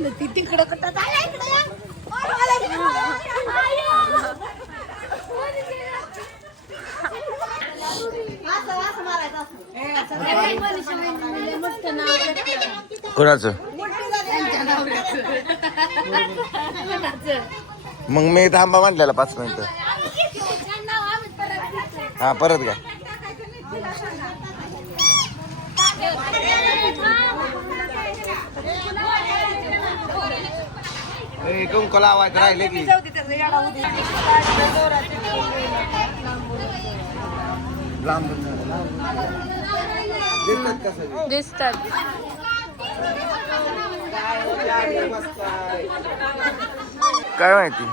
तिकडं कुठं कोणाचं मग मी थांबा म्हटलेला 5 मिनिटं. हा परत घ्या. कुंकला आवाज राहिले की दिसतात. काय माहिती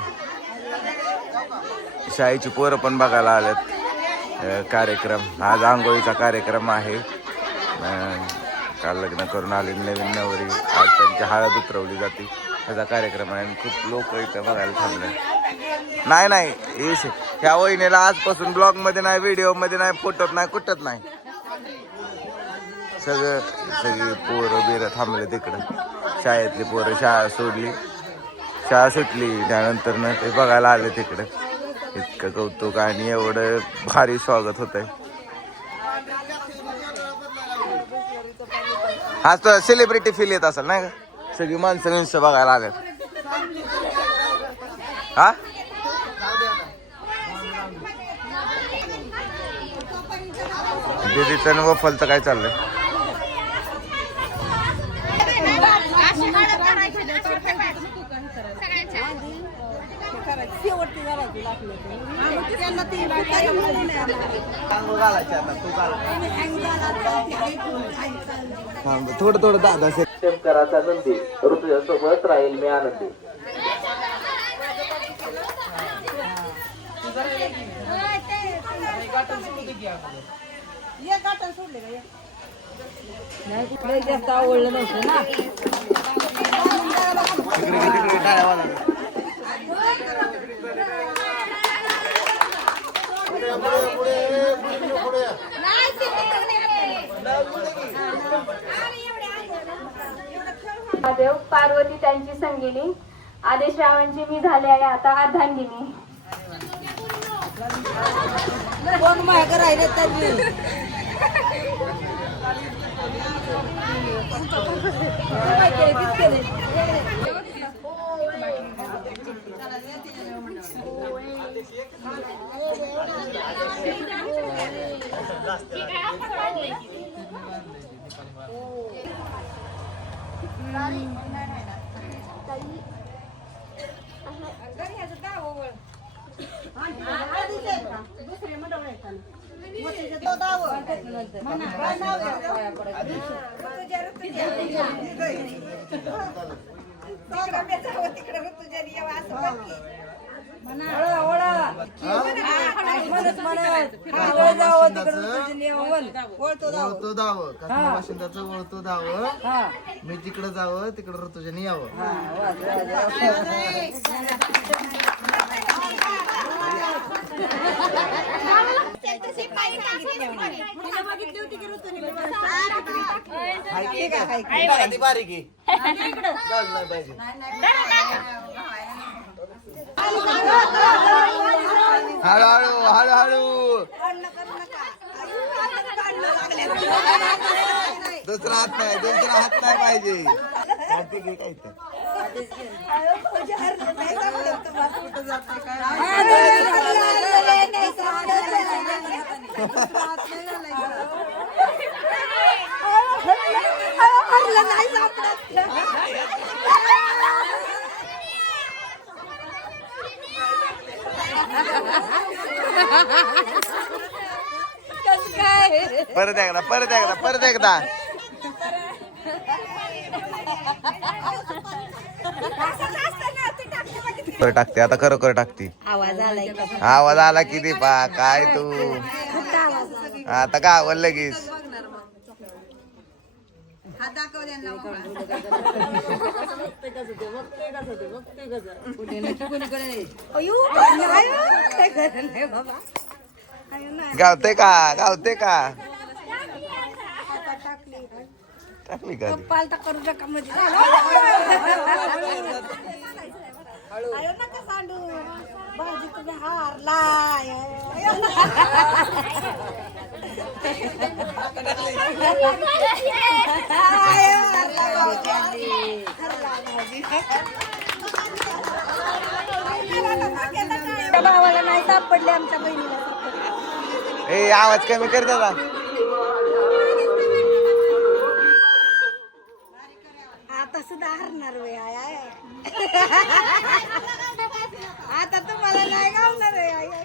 शाळेची पोरं पण बघायला आल्यात. कार्यक्रम आज आंघोळीचा कार्यक्रम आहे. काल लग्न करून आले नवीन नवरी, आज त्यांची हळद उतरवली जाते त्याचा कार्यक्रम आहे. खूप लोक इथं बघायला थांबले. नाही ह्या वहिनीला आजपासून ब्लॉग मध्ये नाही, व्हिडिओ मध्ये नाही, फोटोत नाही, कुठत नाही. सगळी पोरं बिरं थांबले तिकडं. शाळेतली पोरं शाळा सुटली त्यानंतर ना ते बघायला आले तिकडं. इतकं कौतुक आणि एवढं भारी स्वागत होतंय. आज तर सेलिब्रिटी फील येत असेल नाही का? सगळी माणसं बघायला आल्यात. हा दीदीचं वफलचं काय चाललंय? थोडं दादा शंकराचा नंदी ऋतुजासोबत राहील मी आनंदी. जास्त आवडलं नव्हतं ना. महादेव पार्वती त्यांची संगिनी, आदेश रावांची मी झाले आहे आता अर्धांगिनी. कोण माग राहिले त्यांनी वळतो जावं, मी जिकडं जावं तिकडं ऋतुजाने यावं. हळूहळू दुसरा हात नाही पाहिजे. परत एकदा टाकते आता खरोखर टाकते. आवाज आला की दीपा काय तू आता गावाला लगेच गावते का टाकली का पालता करू नका मध्ये भावाला नाही सापडले आमच्या बहिणीला. ए आवाज कमी कर दादा. आता सुद्धा हरणार वे आय आय. आता तुम्हाला नाही गावणार आहे आय आय.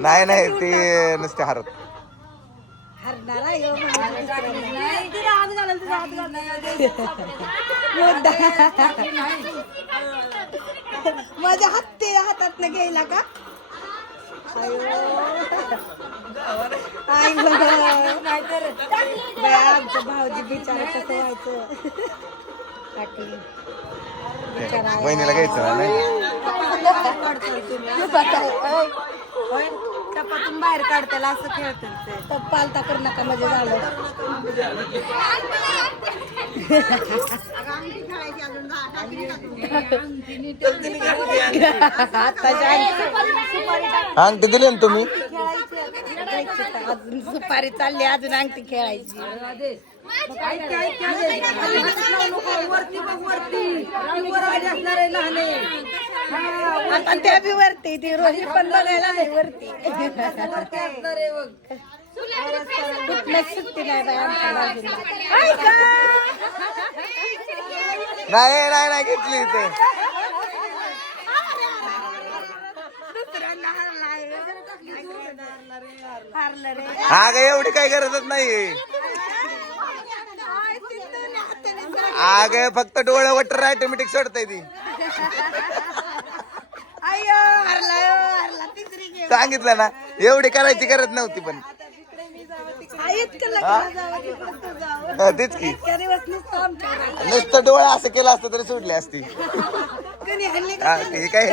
नाही नाही ते नुसते हरत. हरणार आहे माझ्या हातात न घ्यायला का. आमचं भाऊजी बिचारा कसं व्हायचं. बहिणीला घ्यायचं ना नाही. टपातून बाहेर काढताला असं खेळतात. पालता करू नका म्हणजे झालं. अंगठी दिली ना तुम्ही. अजून सुपारी चालली अजून अंगठी खेळायची. आता त्या बी वरती ती रोहित पण बघायला नाही वरती. कुठलंच सुट्टी नाही बाई आमच्या बाजूला. नाही नाही नाही घेतली इथे. अगं एवढी काही गरजच नाही. अगं फक्त डोळे वटर ऑटोमॅटिक सोडताय ती. सांगितलं ना एवढी करायची गरज नव्हती पण. तेच की नुसतं डोळा असं केलं असतं तरी सोडली असती. हे काय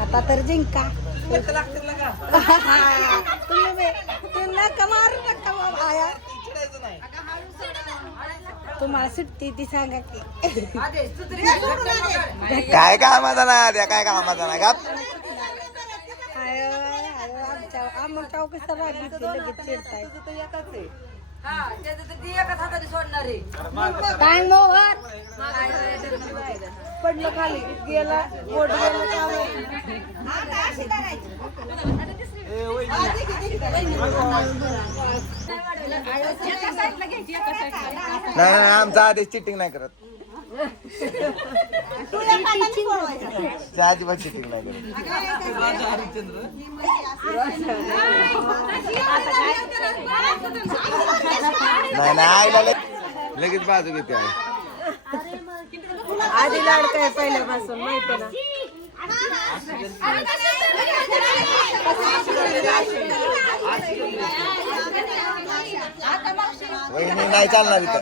आता तर जिंका. नका मारू नका बाबा. तुम्हाला सुट्टी ती सांगा की. काय कामाचा ना द्या काय कामाचा ना का. आमच्या कसं राग लगेच चिडताय. काय मोहर पडलं खाली गेला बोट नाही आमचा आदेश चिटिंग नाही करत. अजिबात चिटिंग नाही करत. नाही नाही आईला लगेच बाजू घेते आहे. आधी लाडका आहे पहिल्यापासून माहिती ना. वहिनी नाही चालणार इथं.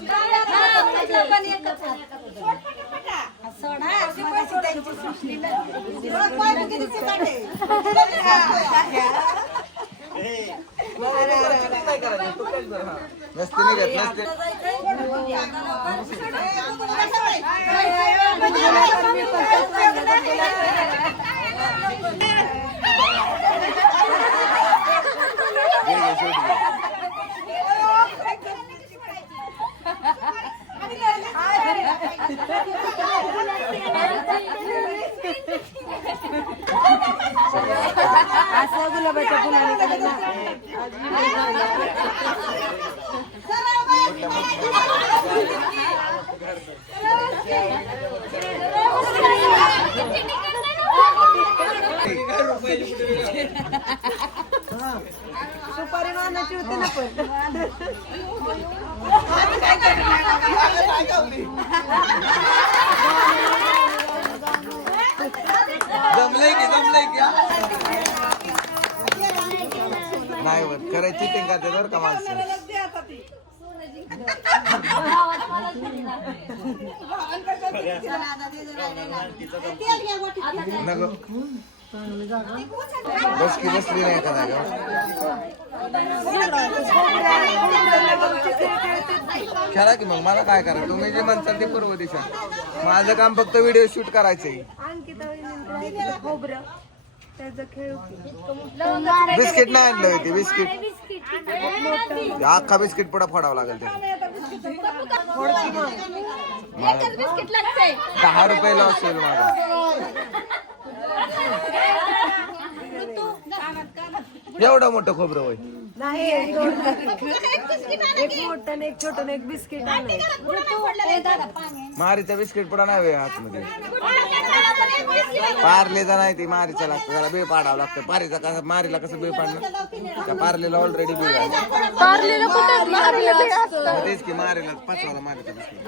नसते निघत नसते. असं गुलाबाच्या फुलाने सुपारी मानाची होती ना पण. जमलंय की नाही होत करायची चिटिंग करते बरं का माणसं. नको बस की बसली नाही का जागा? खेळा की मग मला काय करा तुम्ही जे म्हणताल ते पूर्व दिशा. माझं काम फक्त व्हिडिओ शूट करायचंय. बिस्किट नाही आणलं होती बिस्किट अख्खा बिस्किट पुढे फोडावं लागेल ते 10 रुपये लॉस होईल माझा. एवढं मोठं खोबरं होय नाही एक मोठं एक छोटं एक बिस्किट मारीचा बिस्किट पुढा नाही वेळ आतमध्ये पार्लेचा नाही ती मारीचा लागतं त्याला बिळ पाडावं लागतं. पारीचा कसं मारीला कसं बिळ पाडलं त्या पार्लेला ऑलरेडी बिळ आहे तेच की मारीला 5 वाला मारीचा बिस्किट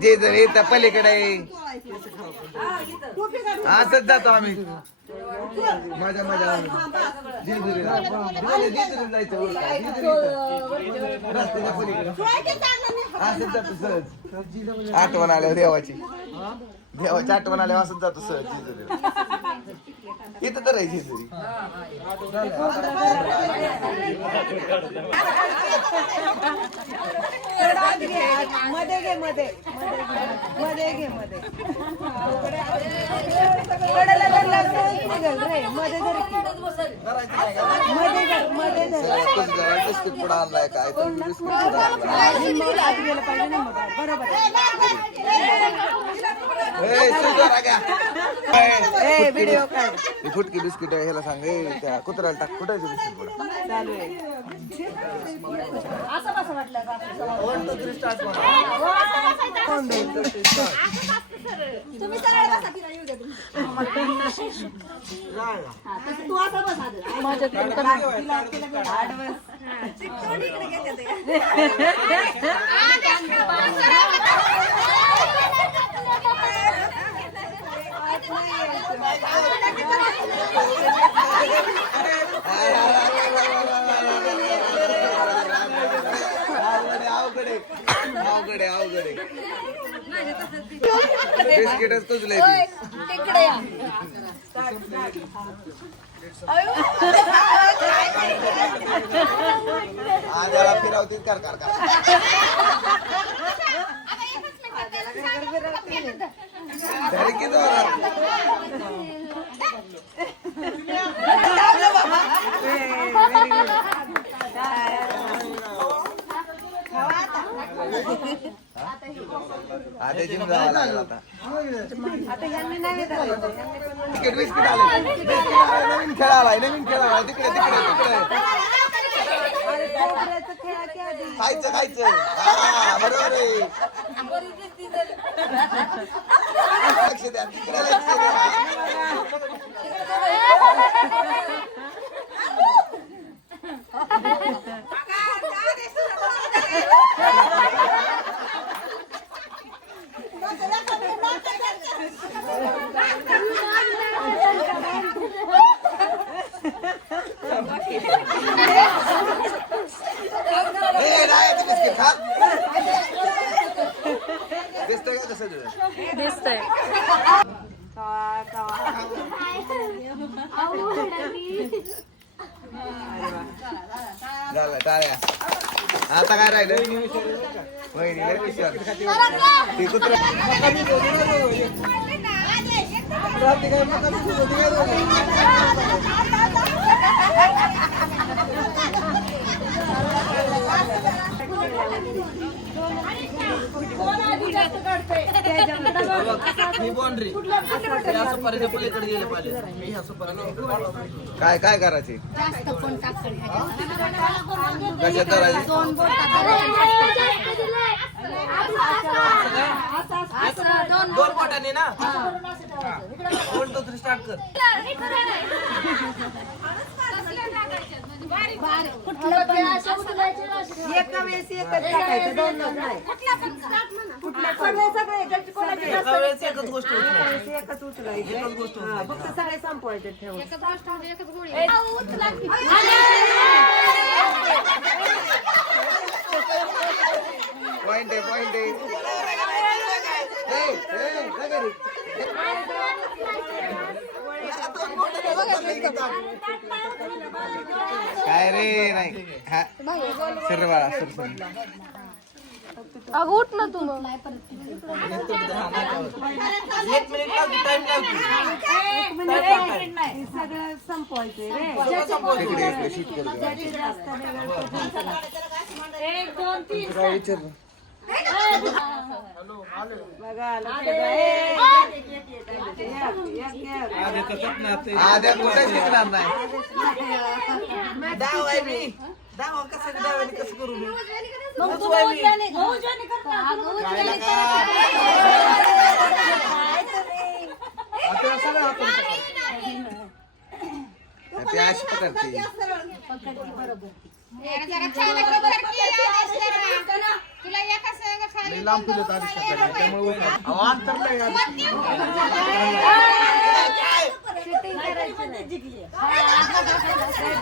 जे जर येत पलीकडे असंच जातो आम्ही मजा मजा जेजुरीला जायचं रस्त्याच्या पलीकडे असंच जातो सहज. आठवण आल्यावर देवाची आठवण आल्यावर असंच जातो सहज जेजुरीला. इथं तर आहे जेजुरी. मध्ये घे मध्ये मध्ये घे मध्ये बिस्किट पुढे आणलाय काय व्हिडिओ काढ. फुटकी बिस्किट आहे ह्याला सांग त्या कुत्र्याला टाक कुठायचं बिस्किट पुढे चालू आहे. अवघडे अवघडे बिस्किटच तुझले आजला फिरवतील कर कर कर घरी किती आता जिम जावं लागेल आता तिकीट बिस्किट आले नवीन खेळ आलाय तिकडे तिकडे तिकडे खायचं खायचं हा बरोबर आहे लक्ष द्या तिकडे लक्ष द्या दिसतंय का कसं दिसतंय झालं टाळ्या. आता काय राहिलं वहिनीला विचार ती कुत्रा काय काय करायचे कशात करायचे दोन बोटाने ना स्टार्ट कर एका वेळेस एकच टाकायचं दोन नाही एकच गोष्ट एकच उचलायचं फक्त सगळे संपवायचे ठेवून पॉइंट आहे काय रे नाही सर बाळा सर अगं उठ ना तू मग. सगळं संपवायचंय रे. एक दोन तीन आद्या कुठे शिकणार नाही डाव आहे मी डाव कसं डावाने कसं करू मी ते अशी पकडते लांब फिरत आधी सकाळी त्यामुळे अंतर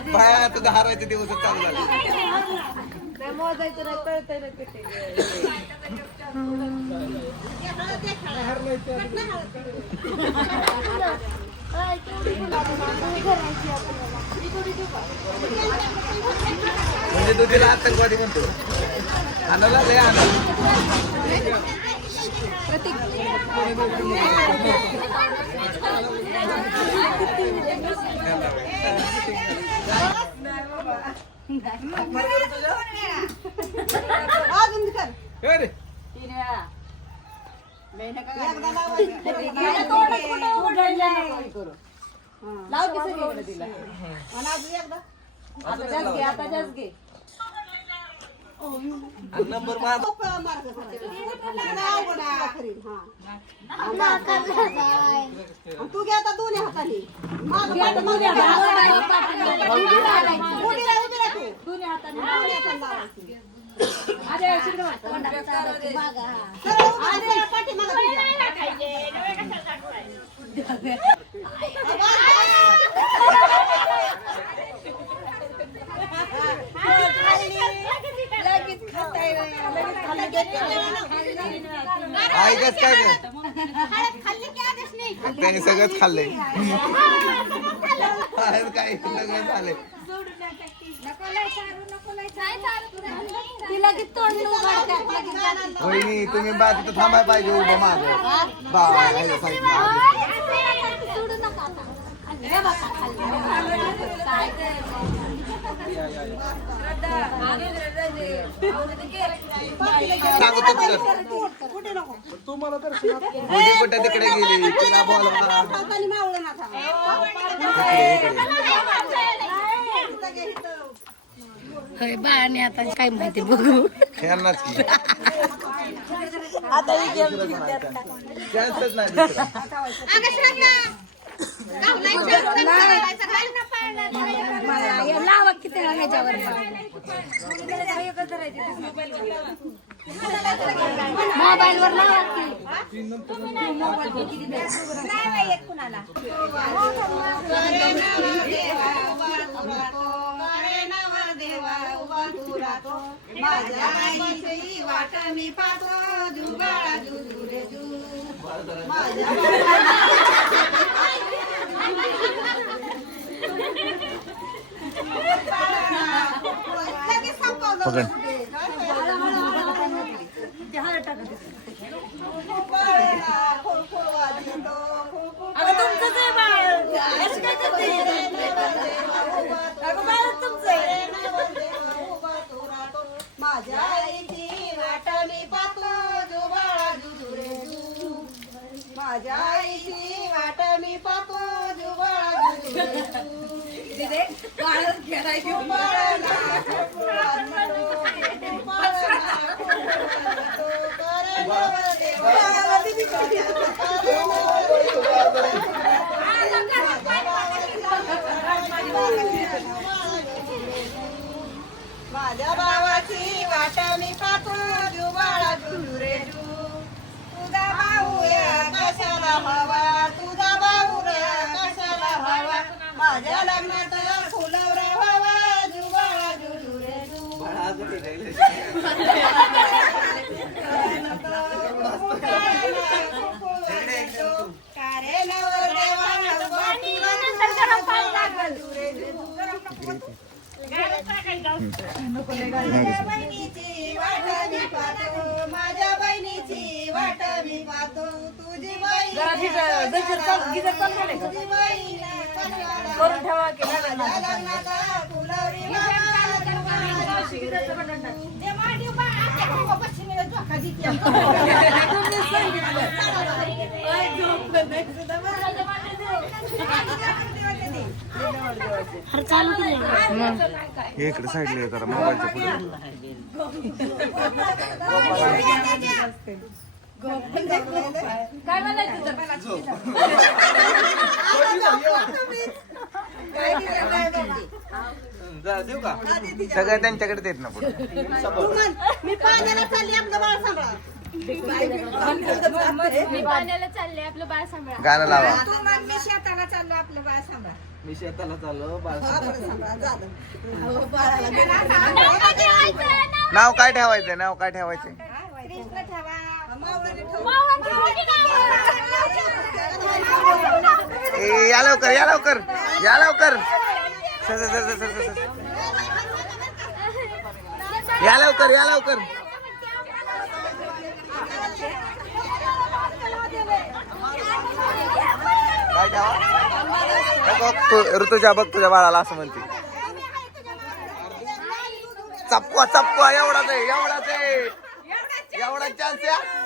बाया तुझं हारायचे दिवस चालू झाले मोजायचं नाही कळतंय ना म्हणजे तू तिला आतंकवादी म्हणतो आणायला लय नंबर तू घ्या आता दोन्ही हाताने ऐकच काय त्याने सगळंच खाल्लंय काय सगळं झालंय वहिनी तुम्ही बा तिथं थांबाय पाहिजे उभं माझं बा कुठे तिकडे गेली तिला बोलवता बाळाने आता काय माहिती बघू यांनाच की आता ही गेम कॅन्सच नाही दुसरं. लावा किती ह्याच्यावर मोबाईल वर लावा माझ्या आईची वाट मी पाहतो जुगाळा जुजू रे जू माझ्या पकड माझ्या आईची वाट मी पाहतो जुबाळा जुजू रे जू माझ्या आईची वाट मी पाहतो जुबाळा जुजू रे जू माझ्या भावाची वाट मी पाहतो जुबाळा जुजू रे जू तुझा भाऊ या कशाला हवा तुझा भाऊ कशाला हवा माझ्या लग्नात फुलवर हवा जुबाळा जुजू रे जू बहिणीची वाट मी पाहतो, माझ्या बहिणीची वाट मी पाहतो, तुझी बहीण तुझी बहीण लग्नाला फुलवरी हे इकडे साईडला जरा मोबाईलच्या पुढे सगळं त्यांच्याकडे देत ना पुढे मी पाण्याला चालली आपलं बाळ सांभाळा. मी पाण्याला चालले आपलं बाळ सांभाळा. गाणं लावा. तू मग मी शेताला चाललो आपलं बाळ सांभाळा. मी शेताला चाललो बाळ सांभाळा झालं. नाव काय ठेवायचं नाव काय ठेवायचं कृष्ण ठेवा, मावळी ठेवा. ए या लवकर या लवकर या लवकर sir sir sir sir sir या लवकर या लवकर काय ठेवा ऋतुजा बघ तुझ्या बाळाला असं म्हणते चप्पा चप्पा एवढाच आहे एवढाच आहे एवढा चान्स आहे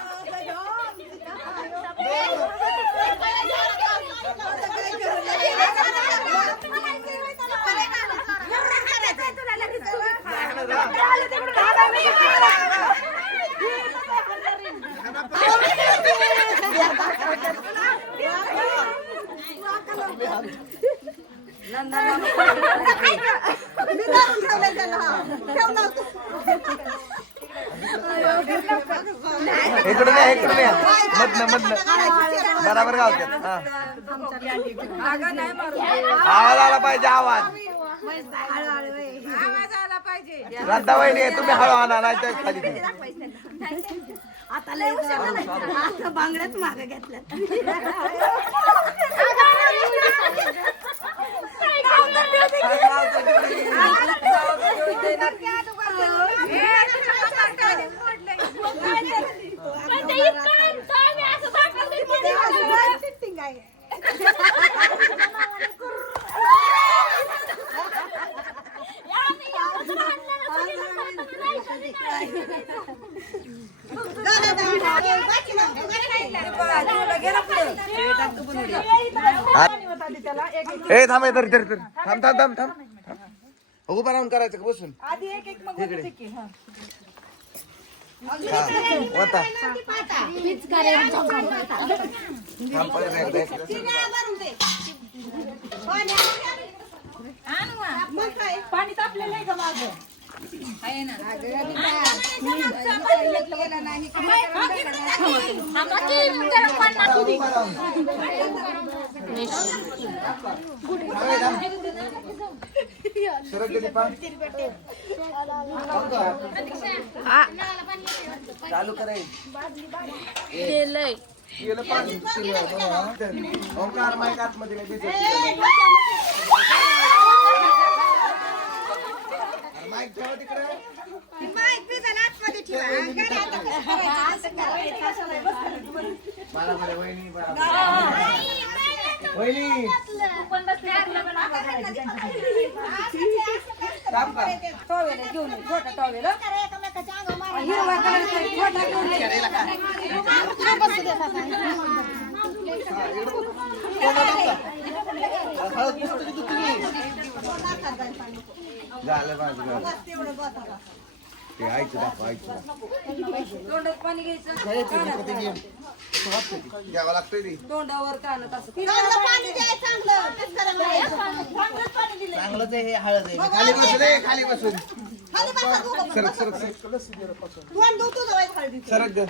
इकडून या इकडून या मधनं मधनं बराबर गावतात आवाज आला पाहिजे आवाज राधा वहिनी तुम्ही हळू आणा नाही तर खाली आता बांगड्याच मागे घेतल्या. ए थांब तरी तरी तरी थांब थांब थांब थांब उभं राहून करायचं का बसून इकडे होता थांब परत एकदा पाणी तापलेलं आहे का माझं आहे ना चालू करायचं ओंकार माईक आतमध्ये माईक ठेवा तिकडे माईक बिजाला आतमध्ये ठेवा. बरोबर वहिनी वहिनी घेऊन छोटा टॉवेल हिरवा कलरचा छोटा घेऊन झालं माझं ते ऐकू दाखव ऐकू तोंडात पाणी घ्यायचं घ्यावं लागतंय ते तोंडावर कानात असं पाणी द्याय चांगलं चांगलंच आहे हे हळद आहे खाली बसून खाली बसून सरक सरक सरक सरक ग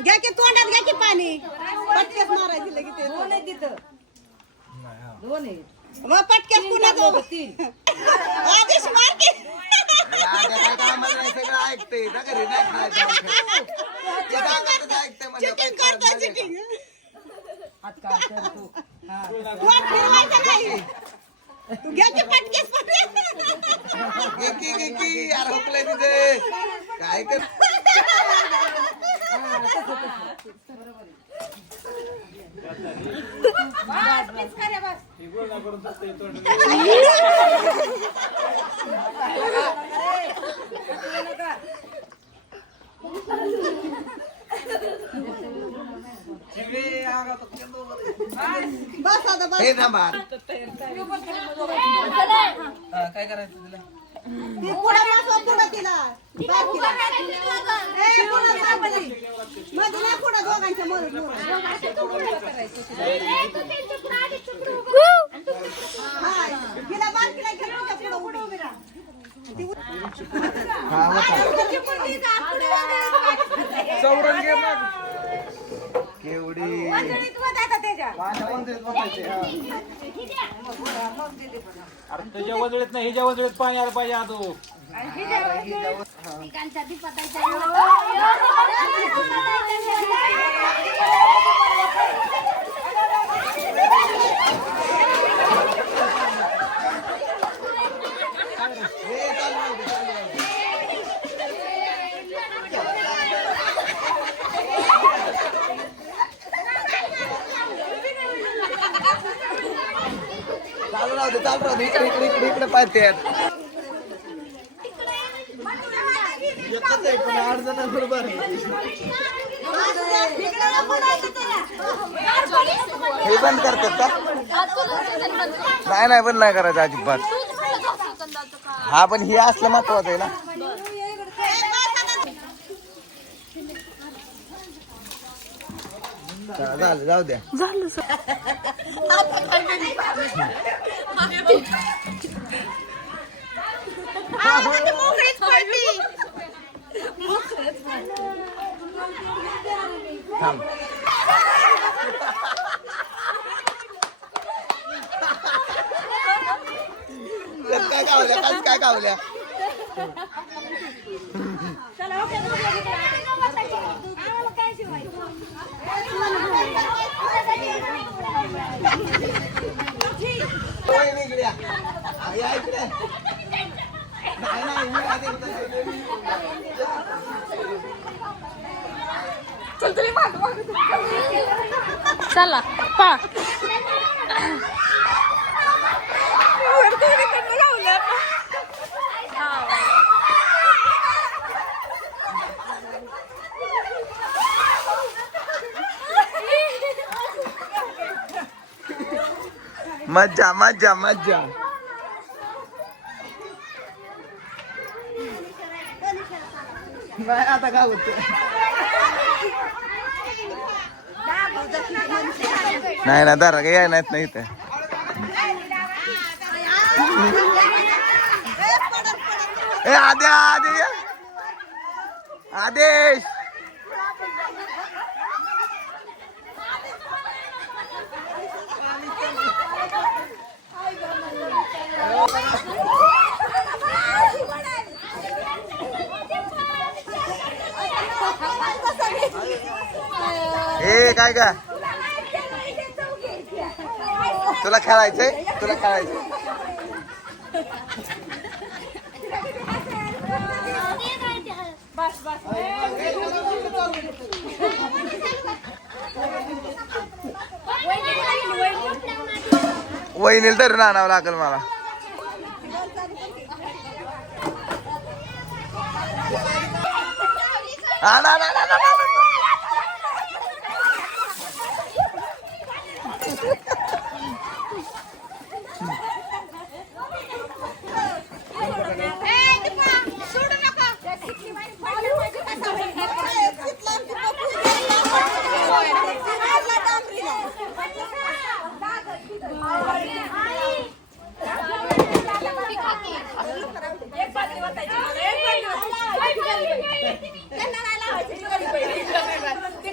घ्या की तोंडात घ्या की पाणी पटकेच मारायची लगेच दोन आहे तिथं दोन आहे मग पटक्यात पुन्हा जाऊ. आदेश मार की. काय कामाचं नाही, सगळं ऐकते घरी नाही खायचं. ऐकते चिटिंग करतो चिटिंग. वाट फिरवायचं नाही. तू घ्या की पटकेस यार हुकलंय तिथे काय कर. बस आता बस. हे थांबा. काय करायचं तुला ती पुढं बसवा पुढं तिला. बाकीला. पुढं थांबली. मध्ये नाही पुढं दोघांच्या मधून. हाय. तिला बाकीला घे, तुझ्या पुढं उभी राहा. चौरंगी केवढी त्याच्या वजळीत नाही हिच्या वजळीत पाणी आलं पाहिजे आतो. चालू राहू दे इकडे इकडे इकडे इकडे पाहते एकच आहे पण 8 जणांबरोबर हे बंद करतात का. नाही बंद नाही करायचं अजिबात. हा पण हे असलं महत्वाचं आहे ना. झालं जाऊ द्या. मोकळीच पडली. थांब. काय गावल्या काय गावल्या. या इकडे. नाही चला पा मज्जा मज्जा मज्जा. नाही आता काय होत नाही ना दारा काही नाहीत नाही इथे. आदेश ए काय का तुला खेळायचंय तुला खेळायचंय. वहिनीला धरून आणावं लागेल मला.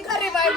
खरी बाई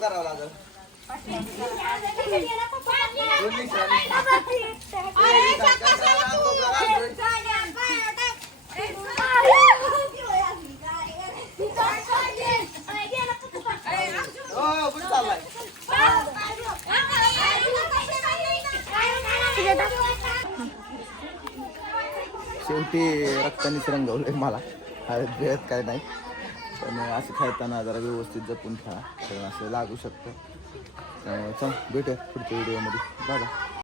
करावं लागेल. शेवटी रक्तानेच रंगवलंय मला. हळद काय नाही, पण असं खेळताना जरा व्यवस्थित जपून खेळा, कारण असं लागू शकतं. चल भेटूया पुढच्या व्हिडिओमध्ये. बाय.